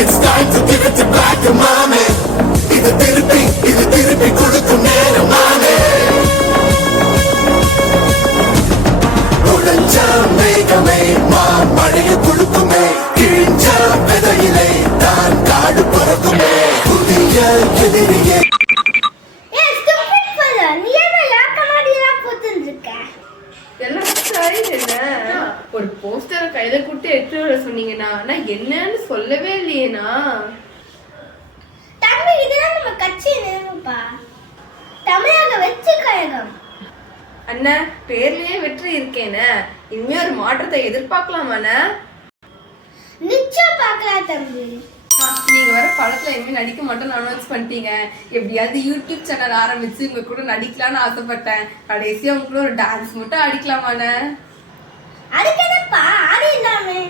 It's time to give it back to mommy. இது திருப்பி கொடுக்கும் நேரமானே. உடைஞ்ச மேகமே மழைய கொடுக்குமே. கிழிஞ்ச விதையிலே தான் காடு பிறக்குமே. புதிய எதிரியே. ஒரு போஸ்டரை கையில கூட்டி எடுத்து வர சொன்னீங்கன்னா நான் என்னன்னு சொல்லவே இல்லையேனா. தம்பி இதெல்லாம் நம்ம கட்சி நினைப்பா. தமிழக வெற்றி கழகம். அண்ணா பேர்லயே வெற்றி இருக்கேனே. இனிமே ஒரு மாற்றத்தை எதிர்பார்க்கலாமாண்ணா? நிச்சயம் பார்க்கலாம் தம்பி. நீங்க வர படத்துல இனிமே நடிக்க மாட்டோம்னு அனௌன்ஸ் பண்ணிட்டீங்க. எப்படியாவது யூடியூப் சேனல் ஆரம்பிச்சு உங்க கூட நடிக்கலாம்னு ஆசைப்பட்டேன். கடைசியா உங்க கூட ஒரு டான்ஸ் மட்டும் அடிக்கலாமாண்ணா? அதுக்கு என்னப்பா ஆடிடலாமே.